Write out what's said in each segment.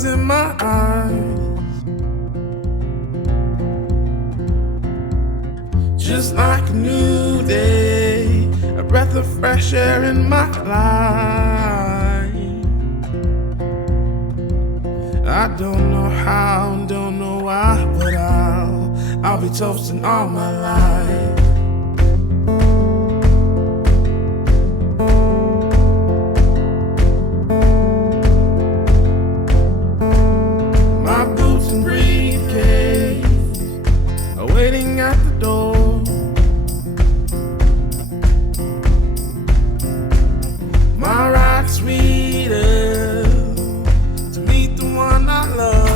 stars in my eyes, just like a new day, a breath of fresh air in my life. I don't know how and don't know why, but I'll be toasting all my life. My boots and briefcase are waiting at the door. My ride's sweeter to meet the one I love.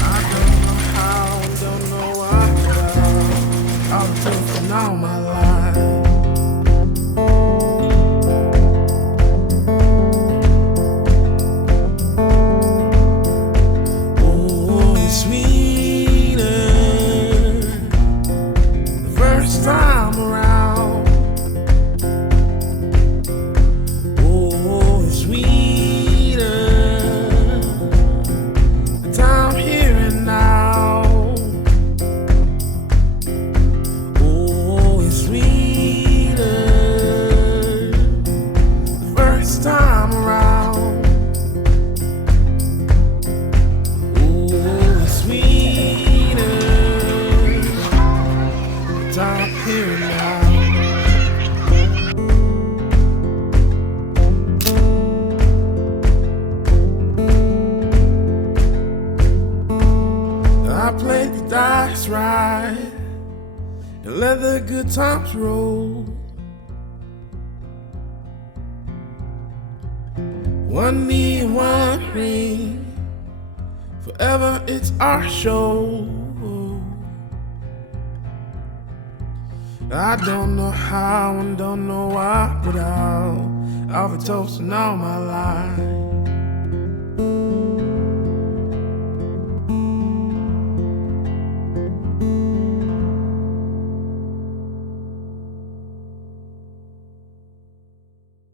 I don't know how, don't know why, but I'll be toasting all my life. Oh, it's sweeter the first time around. Oh, it's sweeter the time here and now. Oh, it's sweeter the first time around. Oh, it's sweeter the time here and now. I played the dice right and let the good times roll. One knee and one ring, forever it's our show. I don't know how and don't know why, but I'll be toasting all my life.